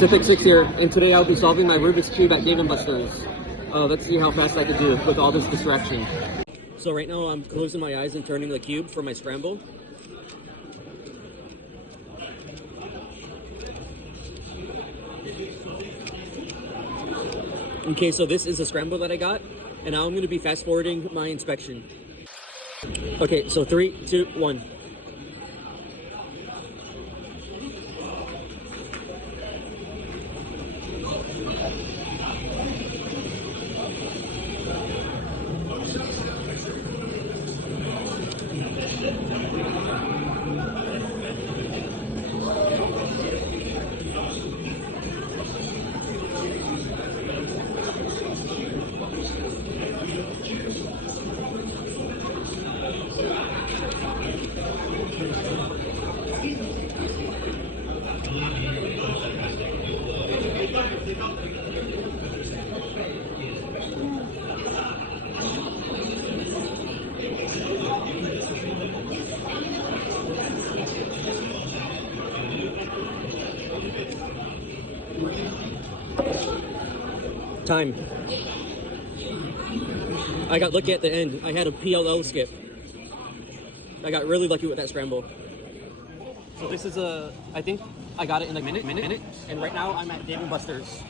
Pacific 6 here, and today I'll be solving my Rubik's Cube at Dave & Buster's. Let's see how fast I can do with all this distraction. So right now I'm closing my eyes and turning the cube for my scramble. Okay, so this is a scramble that I got, and now I'm going to be fast forwarding my inspection. Okay, so 3, 2, 1. Time. I got lucky at the end. I had a PLL skip. I got really lucky with that scramble. So this is I think I got it in a minute, and right now I'm at Dave & Buster's.